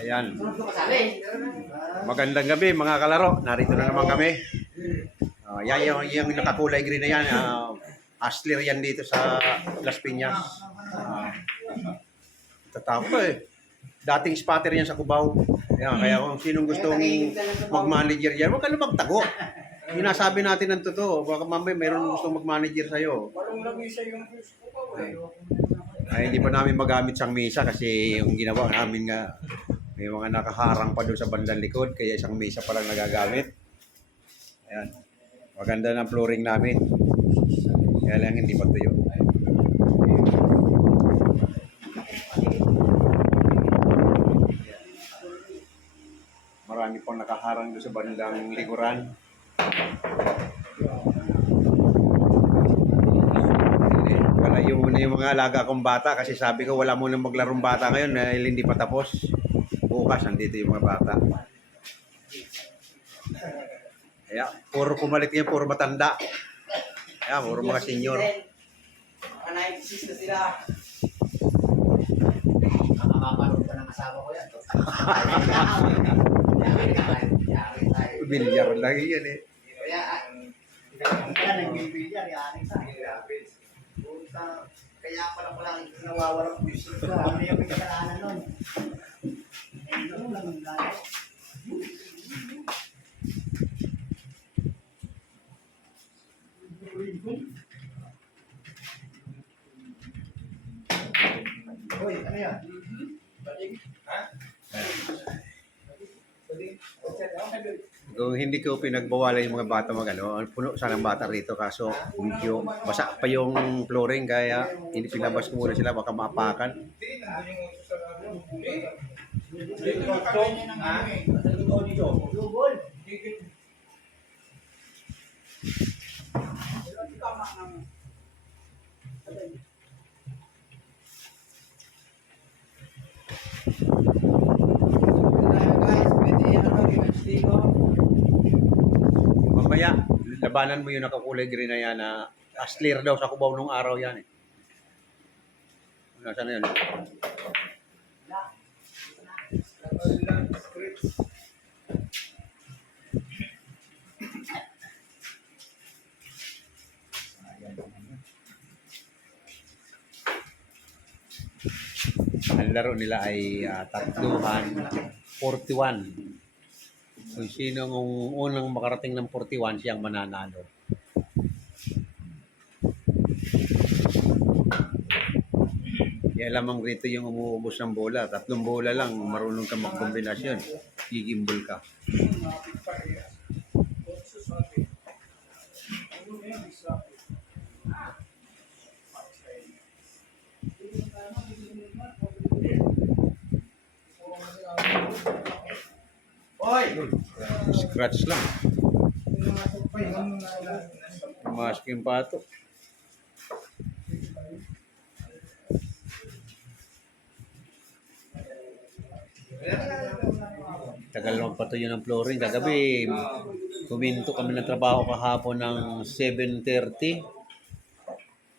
Ayan. Magandang gabi mga kalaro. Narito na naman kami. Yan yung nakakulay green na yan. Asler yan dito sa Las Piñas. Tatapa eh. Dating spotter yan sa Cubao. Yan, kaya kung sinong gustong mag-manager yan, huwag ka na magtago. Sinasabi natin ang totoo. Baka mamaya mayroon gustong mag-manager sa'yo. Ay, hindi pa namin magamit sang mesa kasi yung ginawa namin nga may mga nakaharang pa doon sa bandang likod kaya isang mesa pa lang nagagamit. Ayan. Maganda ng flooring namin. Kaya lang hindi pa tuyo. Marami pang nakaharang doon sa bandang likuran. Wala yung mga alaga kong bata kasi sabi ko wala mo nang maglarong bata ngayon dahil hindi pa tapos. Bukas nandito yung mga bata. Kaya puro pumalit yan, puro matanda. Kaya puro mga senior. Anay-exist na sila. Nakakapanood ka ng asawa ko yan. Bilyar lang yan eh. Kaya nag-bilyar, yari sa kaya pala nawawalang puso ko. Ano yung kasalanan nun? Ano lang ang layo? Hoy, ano yan? Ha? Kung hindi ko pinagbawalan yung mga bata puno sana ng bata rito kaso medyo basa pa yung flooring kaya hindi pinabas ko muna sila baka maapakan. Mamaya, labanan mo yung nakakulay green na yan na aslir daw sa Cubao nung araw yan eh. Nasaan na yan? Ang laro nila ay tatluhan 41. Kung sino ang unang makarating ng 41, siyang mananalo. Kaya lamang rito yung umuubos ng bola. 3 bola lang, marunong ka magkombinasyon. Gigimbol ka. Hoy! Scratch lang. Mask yung pato. Tagal magpatuyo ng flooring. Kagabi, kuminto kami ng trabaho kahapon ng 7:30.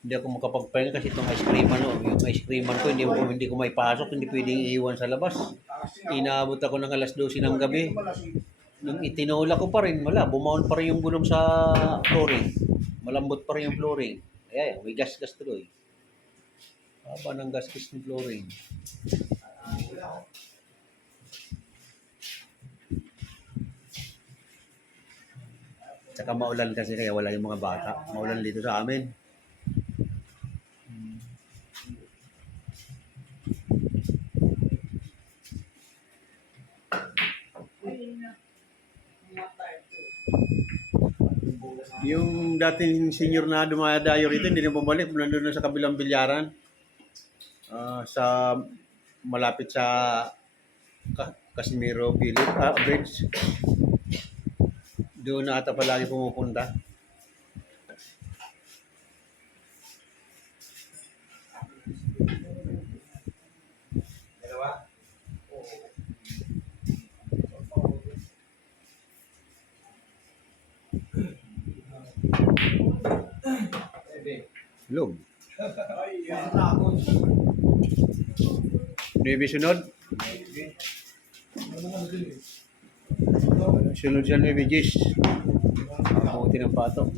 Hindi ako makapagpahinga kasi itong ice cream yung ice creaman ko hindi ko maipasok, hindi pwedeng iiwan sa labas. Inaabot ako ng alas 12 ng gabi. Nung itinola ko pa rin, bumaon pa rin yung gulong sa flooring. Malambot pa rin yung flooring. Ayan, may gas-gas tuloy. Haba ng gas-gas ng flooring. Tsaka maulan kasi kaya wala yung mga bata. Maulan dito sa amin. Yung dating senior na dumadayo rito, hindi na bumalik. Nandun na sa kabilang bilyaran. Sa malapit sa Casimiro Bridge. Doon na ata palagi pumupunta. Dalawa? Log. Navy sunod? Sunod siya ni Vigis. Mabuti ng pato.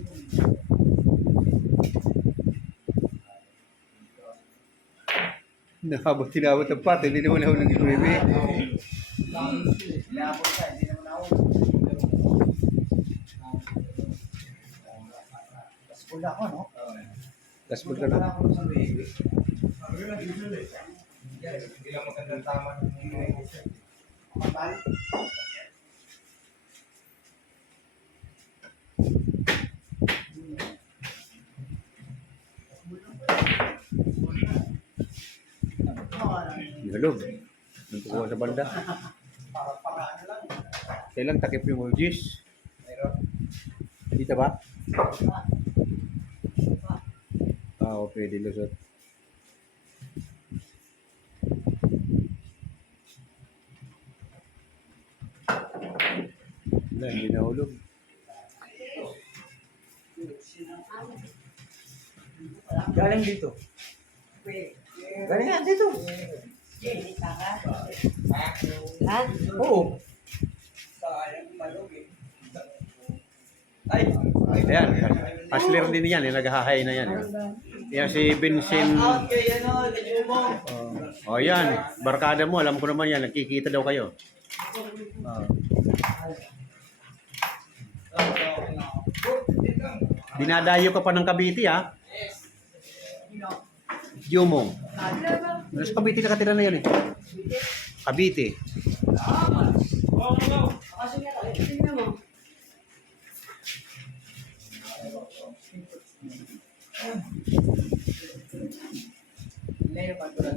Tinabot ang pato. Hindi naman ako nag-iwiwi. Inabot ka, hindi naman ako. Tapos pula ako, no? Gaspol ka na. Ako sa baby. Hindi lang magandang tama. Kapal. Galog. Nagtukuha sa banda. Para ano lang. Kailan takip yung Vigis? Mayroon. Dito ba? Oo, pwede lusot. Wala, hindi nahulog. Galing dito. Galing nga dito. Ha? Oo. Ay. Ayan, Asler din yan, yung naghahay na yan. Yan si Vincent. Okay, ano, Kajubo. Oh, yan, barkada mo, alam ko naman yan, nagkikita daw kayo. Dinadayo ka pa ng Cavite, ha? Jumong. Nasa Cavite nakatira na yan, eh. Cavite. Tingnan mo. Layo pa tulad.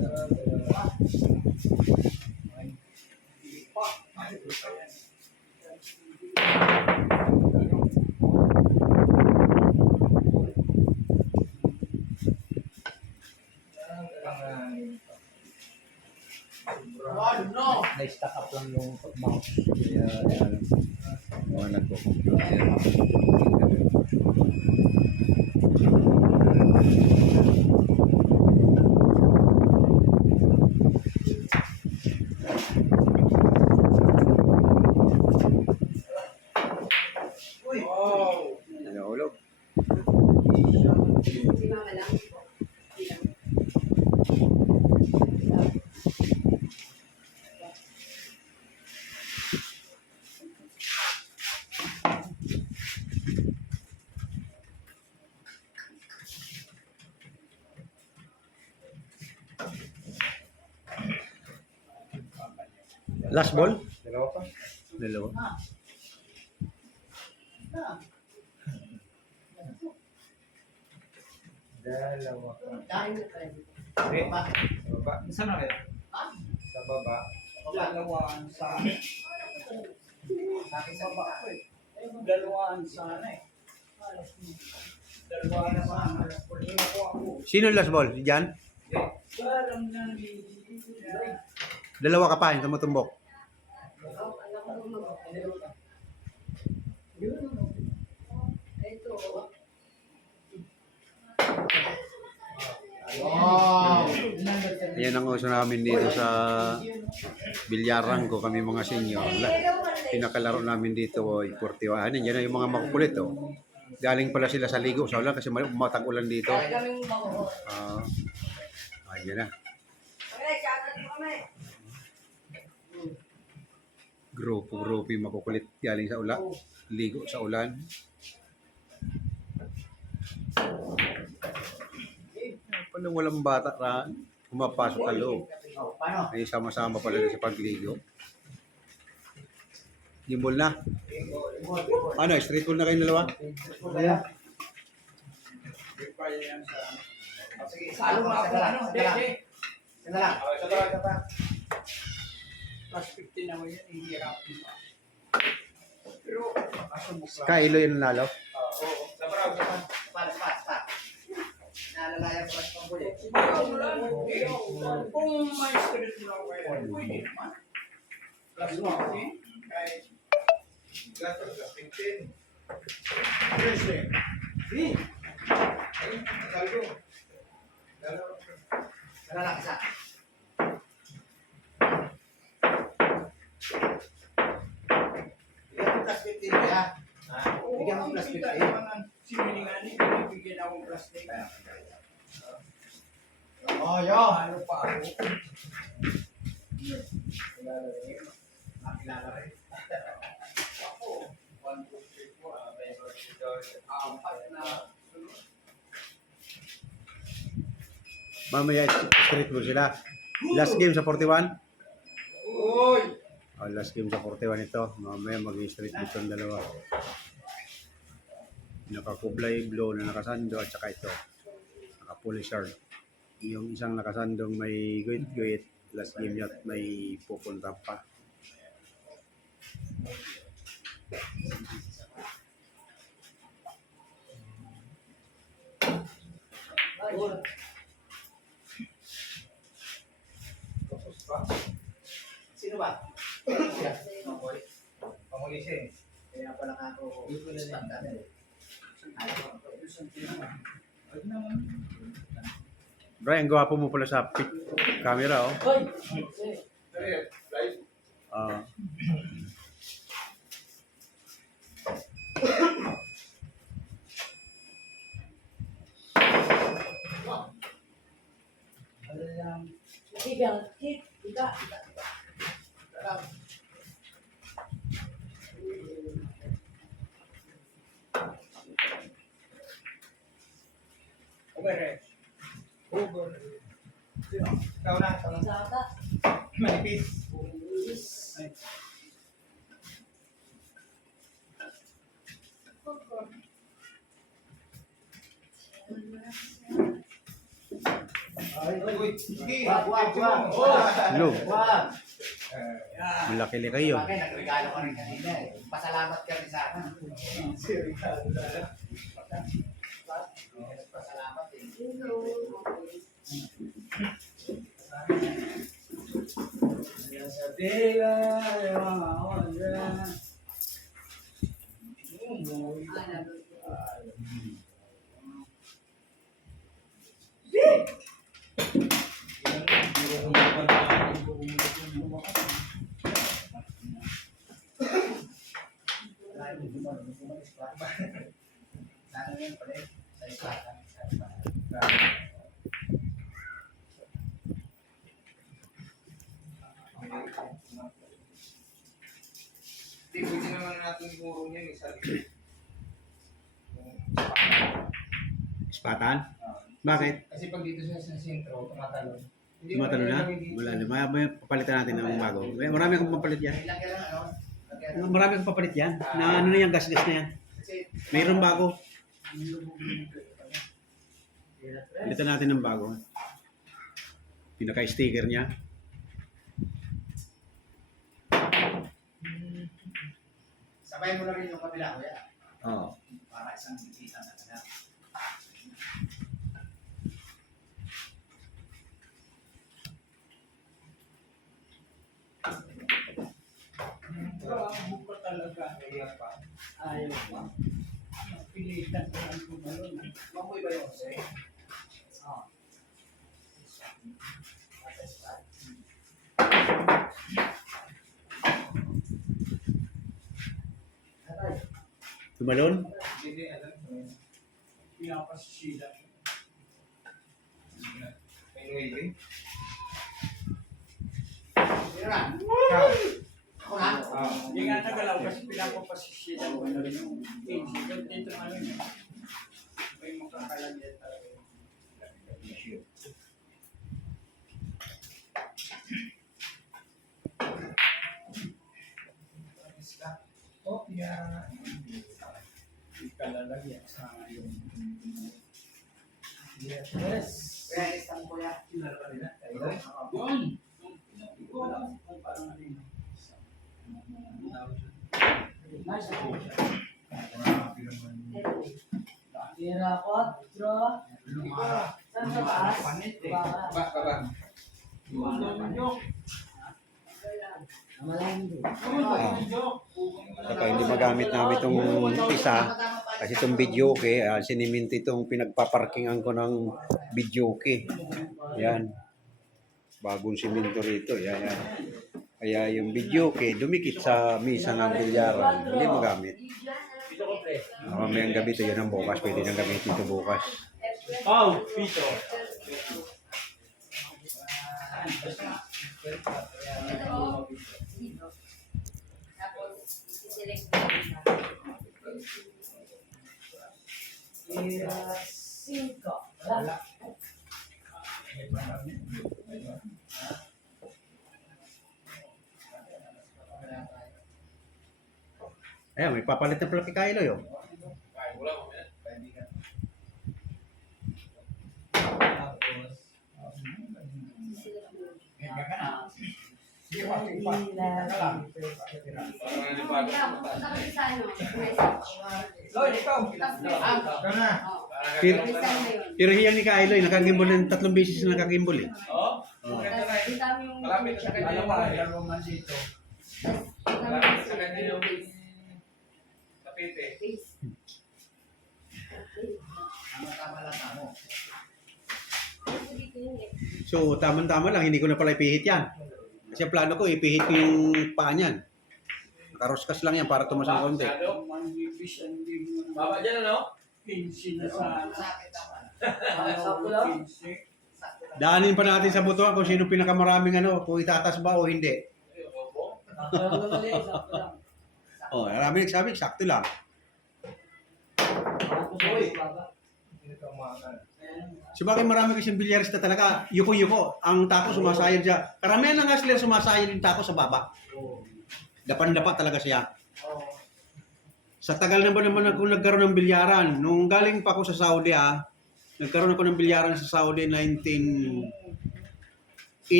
Na-stack up lang yung mouse. Kaya, yan, mga nagko-computer. Nahulog. Si Mama lang. Last ball? Dalawa pa. Dalawa. Dalawa pa. Dahil na tayo. Hindi. Sa baba. Saan na kayo? Sa baba. Dalawaan sa sa baba ko eh. Dalawaan sana eh. Dalawaan na pa. Hindi ko ako. Sino last ball? Si Jan? Parang nang Dalawa ka pa, yung tumutumbok. Ito. Wow! Yan ang uso namin dito sa Bilyaranggo, kami mga senior. Pinakalaro namin dito ay 41. Yan yung mga makukulit. Oh. Galing pala sila sa ligo sa ulan kasi matag-ulan dito. Kaming bako. Ayan na. Okay, shoutout mo kami. Grupo yung makukulit galing sa ulan. Ligo sa ulan. Pala walang bata na pumapasok sa loob. Oh, paano? Ay sama-sama pala sa pagligo. Gimbol na. Ano, street ball na kayong dalawa? Kaya. Sige, Salo mo ako. Ano? Sana lang. Isa pa. Plus 15 naman yan. Hihirap pa. Pero, asubok lang. Kailo yung nanalo. Oo. Sa parang. Pas. Naalalayan ko lang pang bulit. Kung may spirit mo lang kayo, pwede naman. Plus 15, kahit Gato sa 15. Thursday. Ay, saldo. Dalawa. Sana lang isa. Bigyan mo plus 15 kaya. Oo, Bigyan mo plus kita 15. naman ang sinilingan ni binibigyan akong plastic. Oh, yun. Ano pa ako? Makilala rin. Ako, 1, 2, 3, 4, apat na sunod. Mamaya street mo sila. Last game sa 41. Uy! Oh, last game sa 41 ito. Mamaya maging street dito ang dalawa. Nakakublay blow na nakasando at saka ito. Nakapulisher. Yung isang nakasandong may guit-guit. Last game niya at may pupunta pa. Tapos pa. Sino ba? Sino, boy? Pangulisin. Kaya pala nga ako standard eh. Ay naman. Brian, gwapo mo pala sa camera, oh. Hoy! Live. Ah. Ibang kit, iba. Over. Over. Sino? Ikaw na. Ikaw na. Saka. Manipis. Ay. Ay, Uy, sige. Wag, wag, wag. Hello. Wag. Yan. Malaki kayo. Bakit nagregalo ka rin kanina eh. Pasalamat ka rin sa akin. Si Ricardo na. Pasalamat eh. Sa dila, yung mga oras. Sana yun pala eh. Sa islatan. Hindi, pwede naman natin gurong yan. Isa rin. Ispatan? Bakit? Kasi pag dito siya sa sentro, tumatalon. Hindi Tumatalo na? naman dito. Wala na. May papalitan natin ng bago. Marami akong papalit yan. Ilang ka lang ano? Lagyan. Marami akong papalit yan. Na ano na yan, gas-gas na yan. Kasi Mayroon bago. Palitan natin ng bago. Pinaka-sticker niya. sabay mo na rin yung kabila kuya. Oo. Para isang bigisa na kanya. Pero ang buka talaga, kaya pa. Ayaw pa. Pilitan ko ang tumalon. Mamoy ba yung kasi? Oo. Tumalon? Hindi, alam ko yun. Pinapasisila. May waving. Sino na? Ikaw. Ako na? Hindi nga nagalaw kasi pinapapasisila ko na rin yung page. Dito ano yun. May makakalagyan talaga yun. Oh, yeah. Ikalalagyan sa yung... Yes. Kaya isang kuya. Yun. Kung parang ano yun. Nice. Tira 4. Saan sa taas? Ba. Malalim din. Saka hindi magamit namin itong isa. Kasi itong videoke, siniminti itong pinagpaparkingan ko ng videoke. Yan. Bagong siminto rito. Yan. Kaya yung video dumikit sa misa ng bilyaran, hindi magamit. Mamayang gabi ito yun ang bukas, pwede nang gamitin ito bukas. Oh, Pito. Cinco. Wala. Ayan, may papalit na pala kay Kylo yun. Sige pa, sige pa. Teka lang. Lloyd, ikaw. Ikaw na. Pero, pero hiyang ni Kylo, nakagimbol ng 3 beses na nakagimbol eh. Oo? Maganda na eh. Malapit na sa kanya yung Dalawang man dito. malapit sa kanya yung tapete. Tama-tama lang ako. So, tama-tama lang, hindi ko na pala ipihit yan. Kasi ang plano ko, ipihit ko yung paa niyan. Karoskas lang yan para tumas ng konti. Mangbibis ang hindi mo Baba dyan ano? pinsin na sa sakit naman. Sakto lang. Daanin pa natin sa butuan kung sino pinakamaraming kung itatas ba o hindi. Sakto lang naman eh, sakto lang. Oh, marami nagsabi, sakto lang. Tapos ay, baba. Sabagay marami kasing bilyarista talaga, yuko-yuko. Ang tako sumasayad siya. Karamihan ng hustler sumasayad yung tako sa baba. Dapan-dapa talaga siya. Sa tagal naman ako nagkaroon ng bilyaran. Nung galing pa ako sa Saudi nagkaroon ako ng bilyaran sa Saudi 1986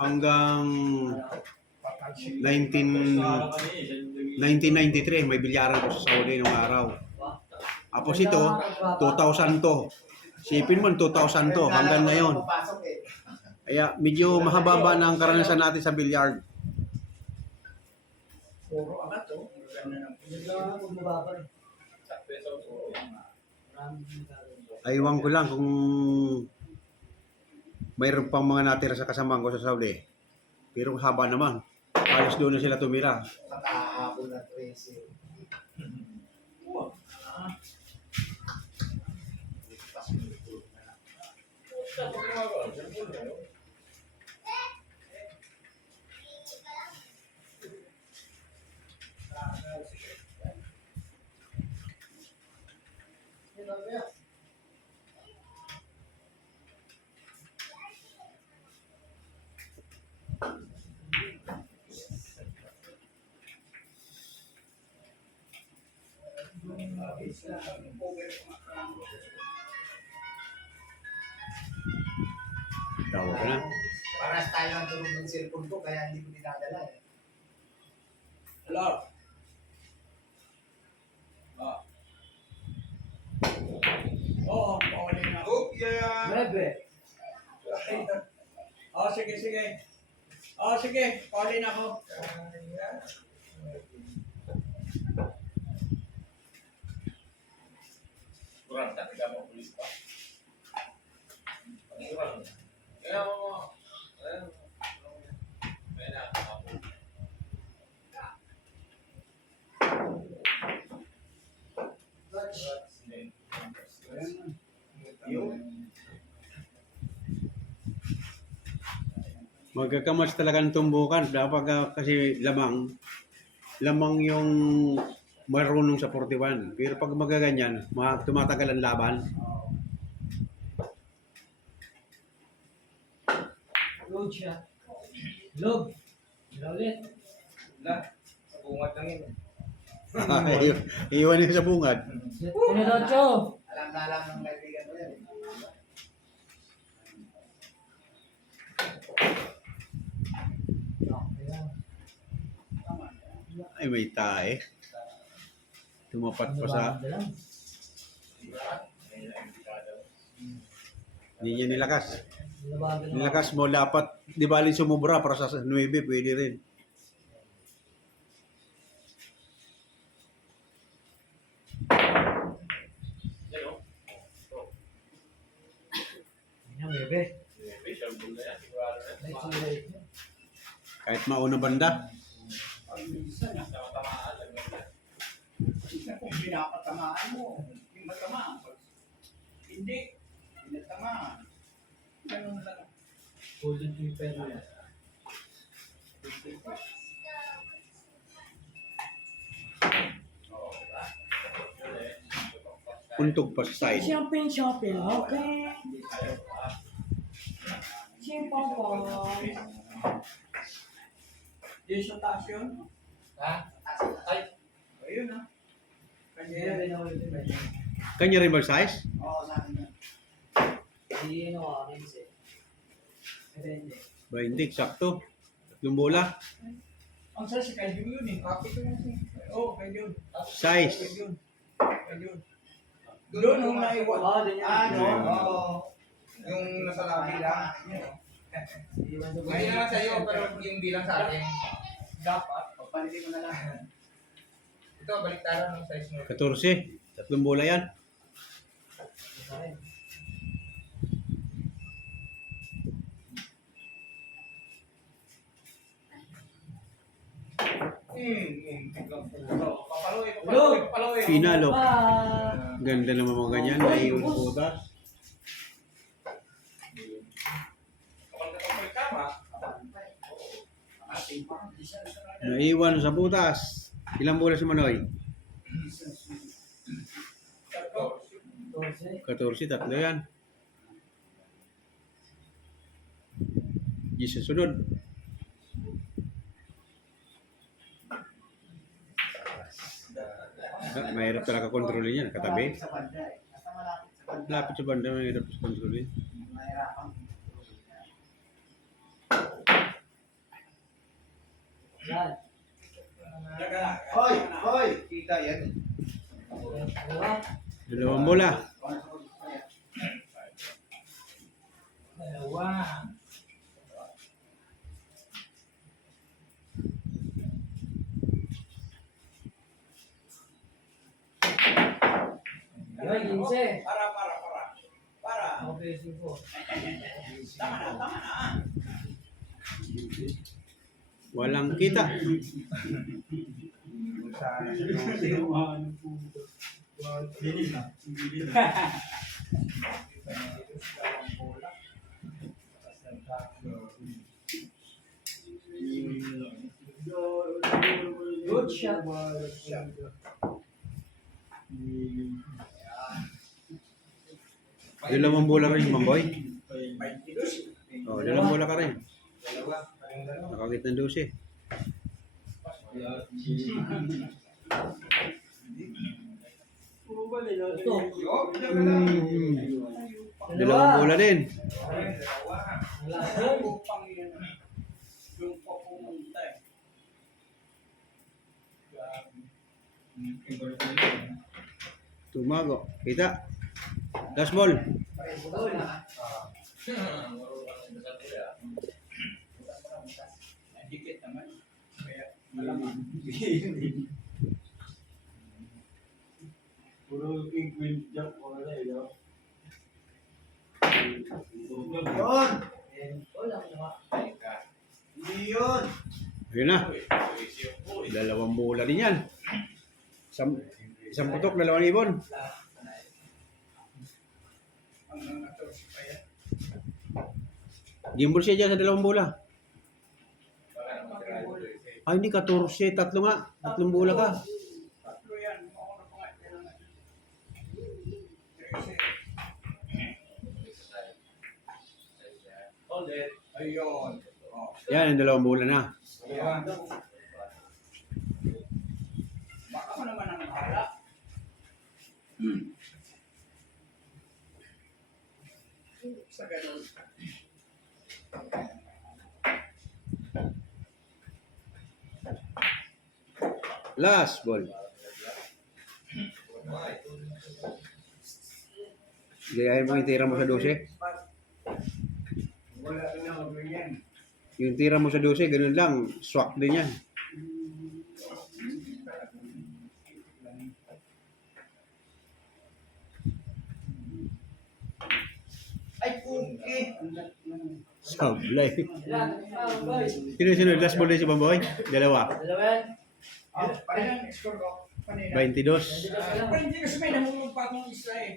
hanggang 1993 may bilyaran ko sa Saudi nung araw. Tapos ito, 2000 to. Sipin mo, 2000 to hanggang ngayon. Kaya medyo mahaba na ang karanasan natin sa bilyard. Puro angat oh. Ganda ng Huwag mababa eh. Aywan ko lang kung mayroon pang mga natira sa kasamahan ko sa Saudi. Pero haba naman. Halos doon na sila tumira. katahapon na 13. Tawag ko na. Paras tayo ang tulog ng cellphone ko kaya hindi ko dinadala eh. Hello? Oo, okay na. Bebe. Sige, sige. Sige, paulit ako. Kurang tak tiga mau polis pak. Kurang. Ya mau. Mana aku. Magkakamas talaga ng tumbukan. Dapat kasi lamang yung marunong sa 41. Pero pag magaganyan, tumatagal ang laban. Load siya. Load. Ulit. Lah, bungat lang yun. Iwan niya sa bungad. Pinodotso. Alam na alam ng kaibigan ko yan eh. Ay, may tae. Tumapat pa sa... Hindi niya nilakas. Nilakas mo, dapat, di bali sumubra para sa 9, pwede rin. Yan, bebe. Special bull na yan, sigurado Kahit mauna banda. Pag minsan, minsan kung pinapatamaan mo, yung matamaan. Pag hindi, pinatamaan. Ganun lang. Ulit yung pera yan. Puntog pa sa side. Shopping, shopping, okay. Simpong. Di sa taas yun. Ha? Ay, Ayun ha. Kanya Kaya rin ako ito ba? Kanya rin ba size? Oo, sa akin yan. Hindi ano ako, Renz eh. Depende. 20, sakto. 3 bola. ang size kay Jun yun eh. Copy ko yun. Oo, kay Jun. Kay Size. Jun. Kay Jun. Doon nung naiwan. Oo, din yan. Ano? Ayun. Oo. yung nasa labi lang. Iwan sa May lang sa'yo, pero yung bilang sa akin. Dapat. Pagpalitin mo na lang. Ito, baliktaran ng size mo. 14. 3 bola yan. Papaloy. Pinalo. Ah, Ganda naman mga ganyan. Naiwan sa butas. Naiwan sa butas. Ilang bola si Manoy? 14, tatlo yan. Di sa sunod. Mahirap talaga kontrolin yan. Katabi. Malapit sa banda eh. Basta malapit sa banda. Lapit sa banda, mahirap sa kontrolin. Mahirapan. yan. Hoy! Hoy! Kita yan. Dalawa. 2 bola. Dalawa. Yun, Linse. Para. Ako besin ko. Tama na. Walang kita. Good shot. Dalawang bola rin, Mamboy. 22. Oh, 2 bola ka rin. Nakakit ng 12. Ito. Dalawang bola din. Wala yun. Upang yun. Yung papumunta eh. Tumago. Kita. Last ball. Dikit naman. Kaya malamang. Yun! Wala naman. Hindi yun! Ayun na. Dalawang bola din yan. Isang putok, 2 ibon. Hanggang 14 pa yan. Gimbal siya dyan sa 2 bola. Ay, hindi 14. 3 nga. 3 bola ka. Tatlo yan. Ako na pa nga. Kailangan. 13. Ayun. Oh. Yan, yung 2 bola na. Ayan. Baka mo naman ang bahala. Sa ganun. Last ball. Gayahin mo yung tira mo sa 12. Wala rin na mag-ganyan. Yung tira mo sa 12, ganun lang. Swak din yan. Ay, puki! Sablay. Ilan? Boy. Sino? Last ball din si Bamboy? Dalawa. Dalawa yan. Paano ang score ko? Kanina. 22. Pero hindi kasi may namumulog pa akong isa eh.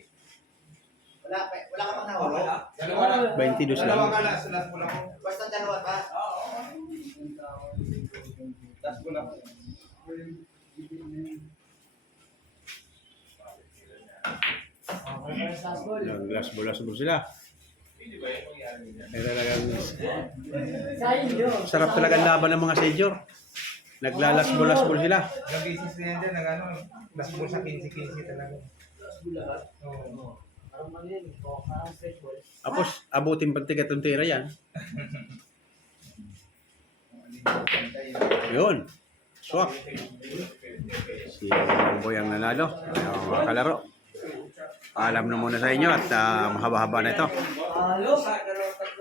Wala ka pang Oh, nawala. wala. Dalawa lang. 22 lang. Dalawa ka last mo lang. Basta dalawa pa. Oo. Last mo lang. Okay, last ball. Last ball sila. Kaya talagang Sayang yun. sarap talaga ang laban ng mga senior. Last ball sila. Yung basis na yan dyan, last ball sa 15-15 talaga. Oo. Parang ano yun, parang straight ball. Tapos, abutin pag tiga-tuntira yan. Yun. Swak. Si Bamboy ang nanalo. Ayaw mga kalaro. Paalam na muna sa inyo at mahaba-haba na ito. Halo. Sa dalawa, tatlo.